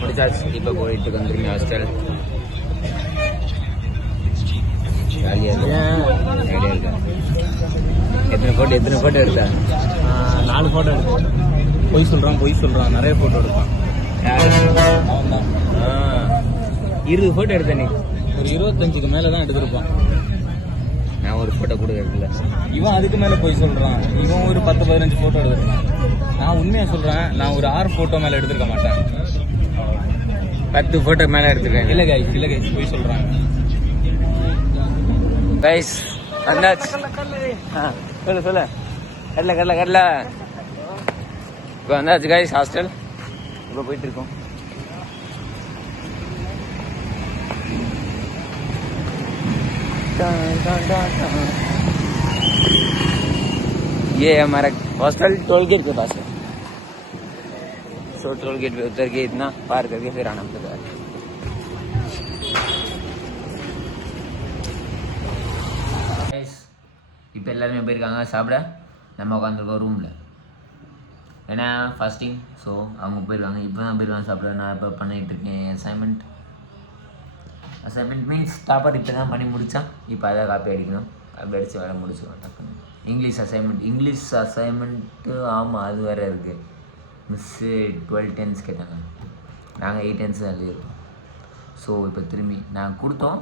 முடிச்சாச்சு. இப்போ போயிட்டு வந்துருங்க ஹாஸ்டல். எத்தனை ஃபோட்டோ எடுத்தா? 4 ஃபோட்டோ எடுத்தேன். பொய் சொல்றான் நிறைய ஃபோட்டோ எடுப்பான். 20 ஃபோட்டோ எடுத்தேன். நீ ஒரு 25க்கு மேலே தான் எடுத்திருப்பான். நான் ஒரு ஃபோட்டோ கூட எடுக்கல. இவன் அதுக்கு மேலே பொய் சொல்றான். இவன் ஒரு 10-15 ஃபோட்டோ எடுத்திருக்கான். நான் உண்மையா சொல்றேன், நான் ஒரு 6 ஃபோட்டோ மேலே எடுத்திருக்க மாட்டேன். 10 ஃபோட்டோ மேலே எடுத்துருக்கேன். இல்லை கைஸ் பொய் சொல்றாங்க. கைஸ் வந்தாச்சு. சொல்லு கடல இப்போ வந்தாச்சு கைஸ் ஹாஸ்டல். இப்போ போயிட்டு இருக்கோம். ये हमारा हॉस्टल टोल गेट के पास है. सो टोल गेट पे उतर के इतना पार करके फिर आना पड़ता है. இப்போ எல்லாருமே போயிருக்காங்க சாப்பிட. நம்ம உட்காந்துருக்கோம் ரூமில். ஏன்னா ஃபாஸ்டிங். ஸோ அவங்க போயிருக்காங்க. இப்போ தான் போயிருக்காங்க சாப்பிட. நான் இப்போ பண்ணிகிட்டு இருக்கேன் அசைன்மெண்ட் மீன்ஸ் டாப்பர் இப்போ தான் பண்ணி முடித்தான். இப்போ அதை காப்பி அடிக்கணும். காப்பி அடித்து வேலை முடிச்சுக்கணும் டக்குன்னு. இங்கிலீஷ் அசைன்மெண்ட்டு ஆமாம் அது வேறு இருக்குது. மிஸ்ஸு 12 டென்ஸ் கேட்டாங்க. நாங்கள் 8 டென்ஸ் தான் எழுதியிருக்கோம். ஸோ இப்போ திரும்பி நாங்கள் கொடுத்தோம்.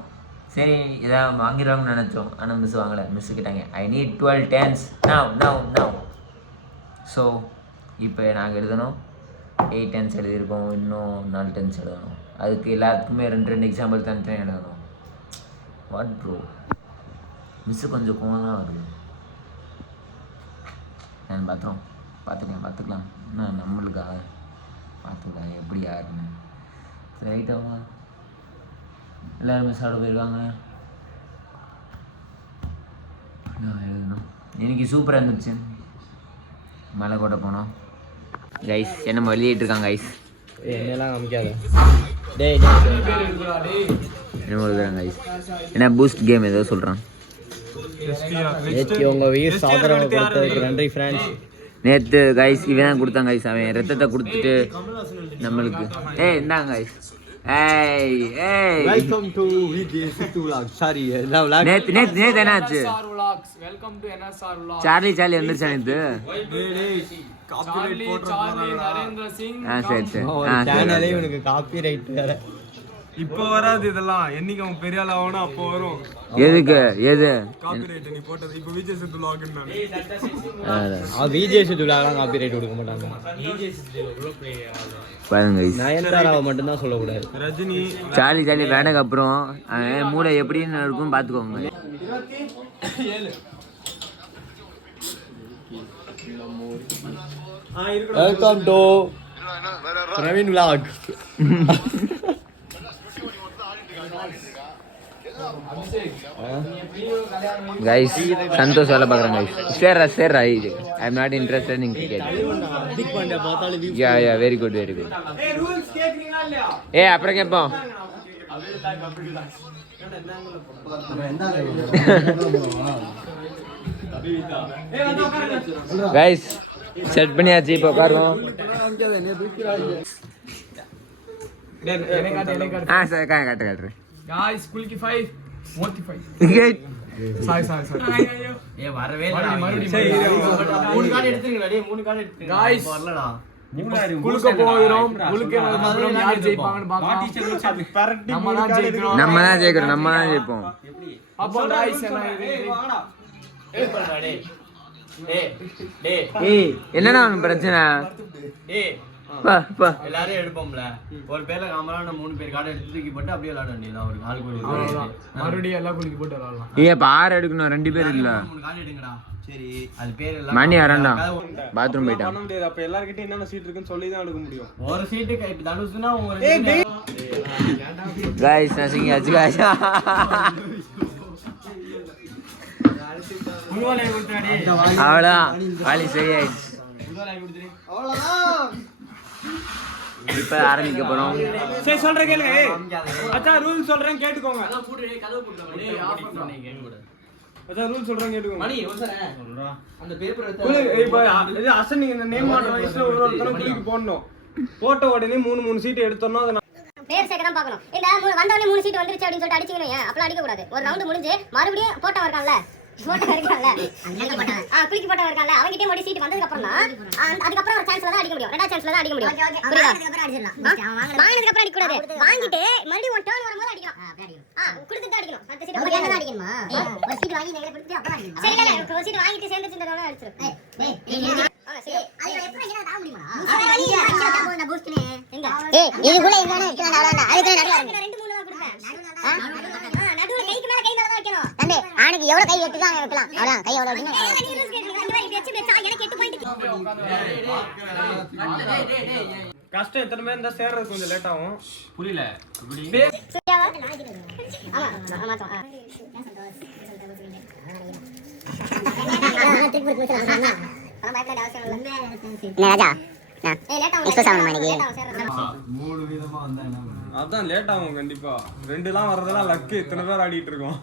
சரி இதாக வாங்கிடுவாங்கன்னு நினச்சோம். ஆனால் மிஸ் வாங்கலை. மிஸ்ஸு கேட்டாங்க I need 12 tenses now. So இப்போ நாங்கள் எழுதணும். 8 டென்ஸ் எழுதியிருக்கோம். இன்னும் 4 டென்ஸ் எழுதணும். அதுக்கு எல்லாத்துக்குமே 2 எக்ஸாம்பிள் தனித்தனி எழுதணும். வாட் ப்ரோ மிஸ்ஸு கொஞ்சம் கோவம் தான் வருது. நான் பார்த்துக்கலாம் இன்னும் நம்மளுக்காக பார்த்துக்கலாம் எப்படி யாருன்னு. ரைட்டாவா எல்லோருமே சாப்பிட போயிருக்காங்க. நான் எழுதணும். இன்னைக்கு சூப்பராக இருந்துச்சு. மலை கோட்டை போனோம். கைஸ் என்ன எழுதிட்டு இருக்காங்க கைஸ். என்னெல்லாம் காமிக்காத. என்ன எழுதுறாங்க கைஸ். என்ன பூஸ்ட் கேம் ஏதோ சொல்கிறான். உங்கள் வீர் சாதரவை கொடுத்ததுக்கு நன்றி ஃப்ரெண்ட்ஸ். நேற்று கைஸ் இவன் தான் கொடுத்தான் கைஸ். அவன் ரத்தத்தை கொடுத்துட்டு நம்மளுக்கு இந்தாங்க guys. Welcome to VJC vlog. Sorry நேத்து என்னாச்சு? Welcome to NSR vlog. Charlie வந்துருச்சா நேத்து? சார்லி நரேந்திர சிங். சரி சேனலே உனக்கு காப்பிரைட் வேற. இப்போ வராது இதெல்லாம். என்னைக்கு அவன் பெரிய ஆள் ஆகணும் அப்போ வரும். எது காப்பிரைட் நீ போட்டது. இப்போ விஜய் சேது vlog ன்னு விஜேசி vlogலாம் காப்பிரைட் கொடுக்க மாட்டாங்க. பாருங்க நயன்தாராவை மட்டும்தான் சொல்லக்கூடாது. ரஜினி சார்லி வேடக்கு அப்புறம் மூளை எப்படின்னு இருக்கும் பார்த்துக்கோங்க. Welcome to Praveen vlog. Guys Santosh வேலை பார்க்குறேன் கைஸ். சேர்றா I am not interested in cricket. Yeah very good. அப்புறம் கேட்போம். கைஸ் செட் பண்ணியாச்சு. இப்போ உட்காருவோம். சார் காட்டுறேன். गाइस स्कूल की 5 45 சாரி ஏ வரவே இல்ல. மூணு கார்டு எடுத்துறீங்களா? டேய் 3 கார்டு எடுத்துறீங்க. गाइस வரலடா. ஸ்கூலுக்கு போறோம். ஸ்கூலுக்கு அப்புறம் யார் ஜெயிப்பாங்கன்னு பார்க்கலாம். நம்ம தான் ஜெயிக்கிறோம். நம்ம தான் ஜெயிப்போம். அப்போ गाइस என்ன ஏய் பண்ணடா டேய் என்னடா பிரச்சனை? எல்லாரும் எடுப்போம்ல. ஒரு பேர்ல காமரான 3 பேர் கார்டு எடுத்து தூக்கி போட்டு அப்படியே விளையாட வேண்டியது. ஒரு ஆளுக்கு ஒரு மறுபடியும் எல்லாம் குளிக்கு போட்டு விளையாடலாம். இப்ப 6 எடுக்கணும். 2 பேர் இல்ல. 3 கார்டு எடுங்கடா. சரி அது பேர் எல்லாம் மணி வரண்டா. பாத்ரூம் போய்ட்டான். பண்ண முடியாது. அப்ப எல்லார்கிட்ட என்னென்ன சீட் இருக்குன்னு சொல்லி தான் எடுக்க முடியும். ஒரு சீட்டுக்கு இப்ப தனுசுனா ஒரு गाइस நசிங்காச்சு गाइस. முழுவாலை கொடுத்தாடி. அவ்வளவுதான். வாலி சரியாயிடுச்சு. முழுவாலை கொடுத்துரு. இப்ப ஆரம்பிக்க போறோம். சரி சொல்றேன் கேளுங்க. அதான் ரூல் சொல்றேன் கேட்டுக்கோங்க. கதவு போடுடா. டேய் ஆஃப் பண்ணு நீ கேட்க கூடாது. அதான் ரூல் சொல்றேன் கேட்டுக்கோங்க. மணி ஒருசரே சொல்றா. அந்த பேப்பர் எடுத்து இது அசன் நீங்க நேம் ஆர்டர் வைஸ்ல ஒருத்தர குளிக்கு போடணும். போட்ட உடனே 3 சீட் எடுத்தோம்னா அதை பேர் சேர்க்க தான் பார்க்கணும். இந்த வந்தவொடனே 3 சீட் வந்துருச்சு அப்படின்னு சொல்லிட்டு அடிச்சிக்கணும். அப்பலாம் அடிக்க கூடாது. ஒரு ரவுண்ட் முடிஞ்சு மறுபடியும் போட்டவன் இருக்கான்ல, குளிக்க போட்டவன் இருக்கான்ல, அவங்கிட்டே மறுபடியும் சீட் வந்ததுக்கு அப்புறம் தான் அதுக்கப்புறம் ஒரு சான்ஸ்ல தான் அடிக்க முடியும். ரெண்டாவது சான்ஸ்ல தான் அடிக்க முடியும். புரியுதா? வாங்கினதுக்கு அப்புறம் அடிக்க கூடாது. வாங்கிட்டு மறுபடியும் ஒரு டர்ன் வரும்போது அடிக்கணும். கொடுத்துட்டு அடிக்கணும். அந்த சீட் வந்து என்ன அடிக்கணுமா? ஒரு சீட் வாங்கி நீங்க கொடுத்துட்டு அப்புறம் அடிக்கணும். சரி இல்ல, ஒரு சீட் வாங்கிட்டு சேர்ந்துச்சுன்றதோட அடிச்சிரு. இதுக்குள்ள எங்கன்னு வைக்கலாம். அதுக்கு நடுவுல 2-3 தான் கொடுப்பேன். நடுவுல கைக்கு மேல கை மேல தான் வைக்கணும். தம்பி ஆனுக்கு எவ்வளவு கை வெட்டுதோ அங்க வைக்கலாம். அவ்வளவுதான். கை எவ்வளவு வெட்டுங்க எனக்கு 8 பாயிண்ட். கஷ்டம் எத்தனை பேர் இருந்தா சேர்றது கொஞ்சம் லேட் ஆகும். புரியல அதான் லேட் ஆகும் கண்டிப்பா. 2 வர்றதெல்லாம் லக்கு. இத்தனை பேர் ஆடிட்டு இருக்கோம்.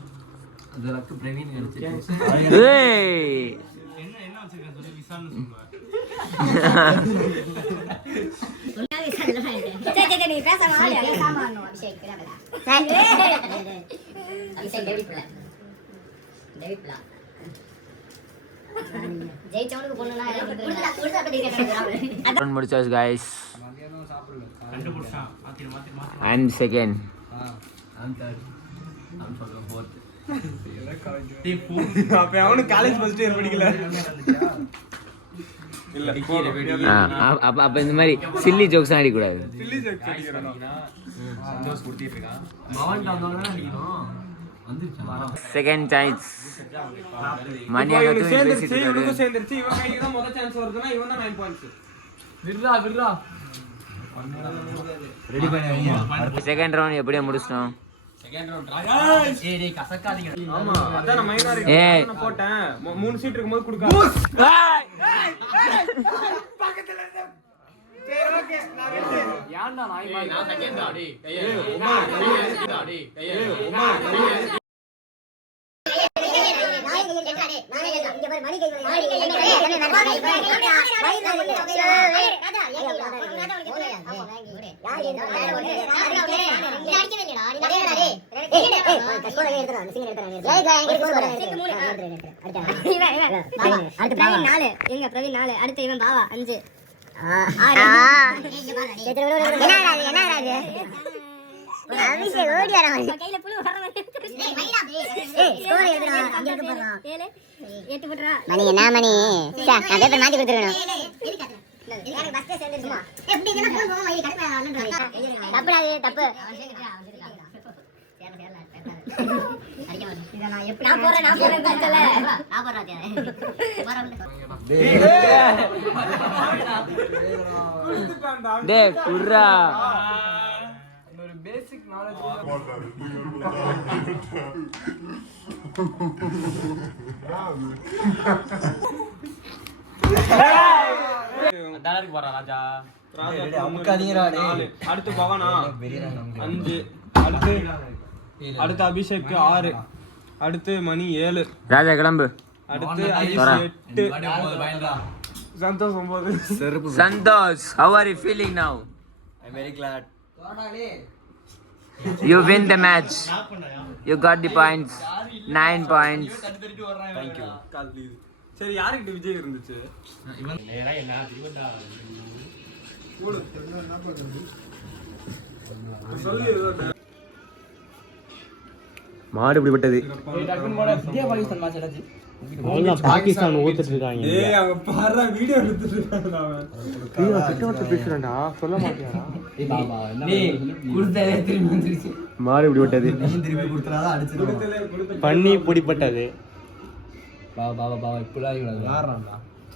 அது லக்கு பிரவீன் ஏய் என்ன வச்சிருக்கேன் சொல்லி விசான்னு சொல்லுவேன். முடிச்சாச்சு guys. I'm second. I'm third. I'm fourth. அப்ப அவனும் காலேஜ் ஃபர்ஸ்ட் இயர் படிக்கல. இல்ல அப்ப இந்த மாதிரி சில்லி ஜோக்ஸ் அடிக்க கூடாது. சில்லி ஜோக்ஸ் அடிக்கறோம். ஜோஸ் குடுத்திட்டு இருக்கான். மவன்ட்ட வந்தவங்க அடிக்கணும். வந்துருச்சு. Second chance. மணியா சேர்ந்துருச்சு. இவனுக்கு சேர்ந்துருச்சு. இவன் கைக்கு தான் முதல் சான்ஸ் வருதுன்னா இவன் தான் 9 பாயிண்ட்ஸ். விர்ரா ரெடி பண்ணி வைங்க. செகண்ட் ரவுண்ட் எப்படியே முடிச்சிட்டோம். செகண்ட் ரவுண்ட் ஏய் டேய் கசக்காதீங்க. ஆமா அதான் நான் மைனாரிட்டி நான் போட்டேன். 3 சீட் இருக்கும்போது கொடுக்காத. பக்கத்துல இருந்து சரி ஓகே நான் ரெண்டு. ஏன்டா நாய் மாதிரி நான் செகண்ட் தான் டேய். பிரவீன் 4 அடுத்து இவன் பாவா 5 மணி என்ன மணி நான் பேப்பர் மாத்தி கொடுத்துருக்கணும். தப்பு டேய் குர்ரா ஒரு பேசிக் நாலேஜ் டாலருக்கு போறா ராஜா. அடுத்து பவனா 5 அடுத்து அபிஷேக் 6 அடுத்து மணி 7 ராஜா கிளம்பு. அடுத்து ஐஸ் 8 Santosh 9 Santosh how are you feeling now? I'm very glad. You win the match. You got the points. 9 points. Thank you. சரி யாருக்கு விஜய் இருந்துச்சு? இவன் நேரா என்ன திருவண்டா சொல்லு மாடு இப்படிப்பட்டது. பாகிஸ்தான் ஊத்துட்டு இருக்காங்க. ஏய் அவ பாறா வீடியோ எடுத்துட்டு இருக்கான்டா அவன். கிட்ட பேசுறேன்டா சொல்ல மாட்டியாடா. டேய் குடுத்ததே திரும்பி வந்துருச்சு. மாடு இப்படிப்பட்டது. நீ திருப்பி குடுத்தறதா அடிச்சிடுவான். பண்ணி பிடிப்பட்டது. பாவா இப்பலாம் இவன் யாரறான்டா.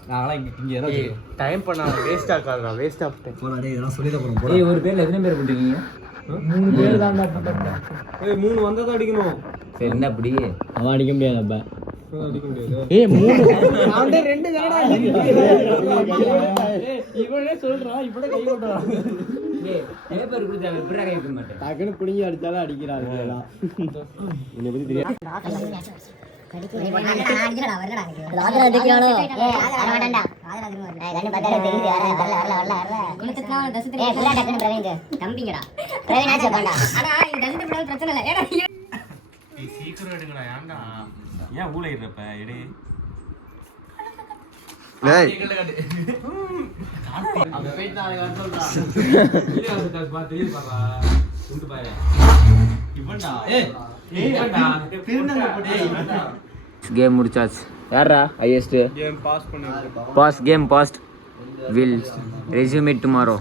நாங்களா இங்க ஏதோ டைம் பண்ணா வேஸ்ட் ஆகாதடா. வேஸ்ட் ஆஃப் போடா டேய் இதெல்லாம் சொல்லி தான் போறோம். ஏய் ஒரு பேர்ல எத்தனை பேர் போட்டீங்க? 3 பேர் தான் போட்டாங்க. ஏய் 3 வந்தா அடிக்கணும். சரி என்ன அப்படி அவன் அடிக்க முடியாது அப்ப. அடிக்க முடியாது. ஏய் 3 நான் 2 தானடா இவனே சொல்றான் இப்படி கை போடுறான். ஏய் பேப்பர் கொடுத்தா எப்பறா கை வைக்க மாட்டேன். டக்குனு புடிங்கி அடிச்சாலும் அடிக்கிறாங்க எல்லாம். என்ன பத்தி தெரியாது. சீக்கிரம் எடுங்கடா ஏன்டா ஏன் ஊழையிடுறப்ப எடு கேம் முடிச்சாச்சு. யாரா ஹையஸ்ட்? கேம் பாஸ் பண்ணி pass game passed. Will resume it tomorrow.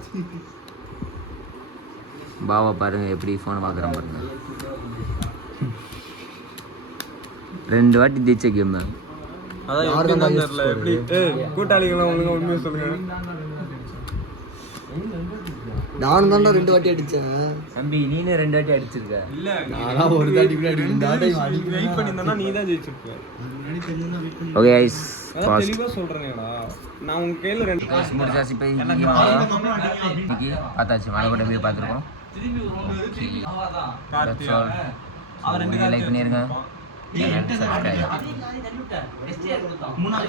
பாவா பாருங்க எப்படி ஃபோனை பார்க்குறேன் பாருங்க. 2 வாட்டி ஜெயிச்ச கேம். அதான் யாருக்கும் தான் தெரியல எப்படி கூட்டாளிகளாம் ஒழுங்கா உண்மையை சொல்லுங்க. நானும் தான்டா 2 வாட்டி அடிச்சேன். தம்பி நீனே 2 வாட்டி அடிச்சிருக்க. இல்ல நான் ஒரு தாட்டி கூட வெயிட் பண்ணிருந்தா நீ தான் ஜெயிச்சிருப்ப. ஓகே गाइस அதான் பாஸ்ட் தெளிவா சொல்றேனேடா நான் உங்க கையில 2 गाइस முடிச்சாச்சு. இப்போ இன்னைக்கு பார்த்தாச்சு மலைக்கோட்டை போய் பார்த்துருக்கோம். லைக் பண்ணிருங்க. சப்ஸ்கிரைப்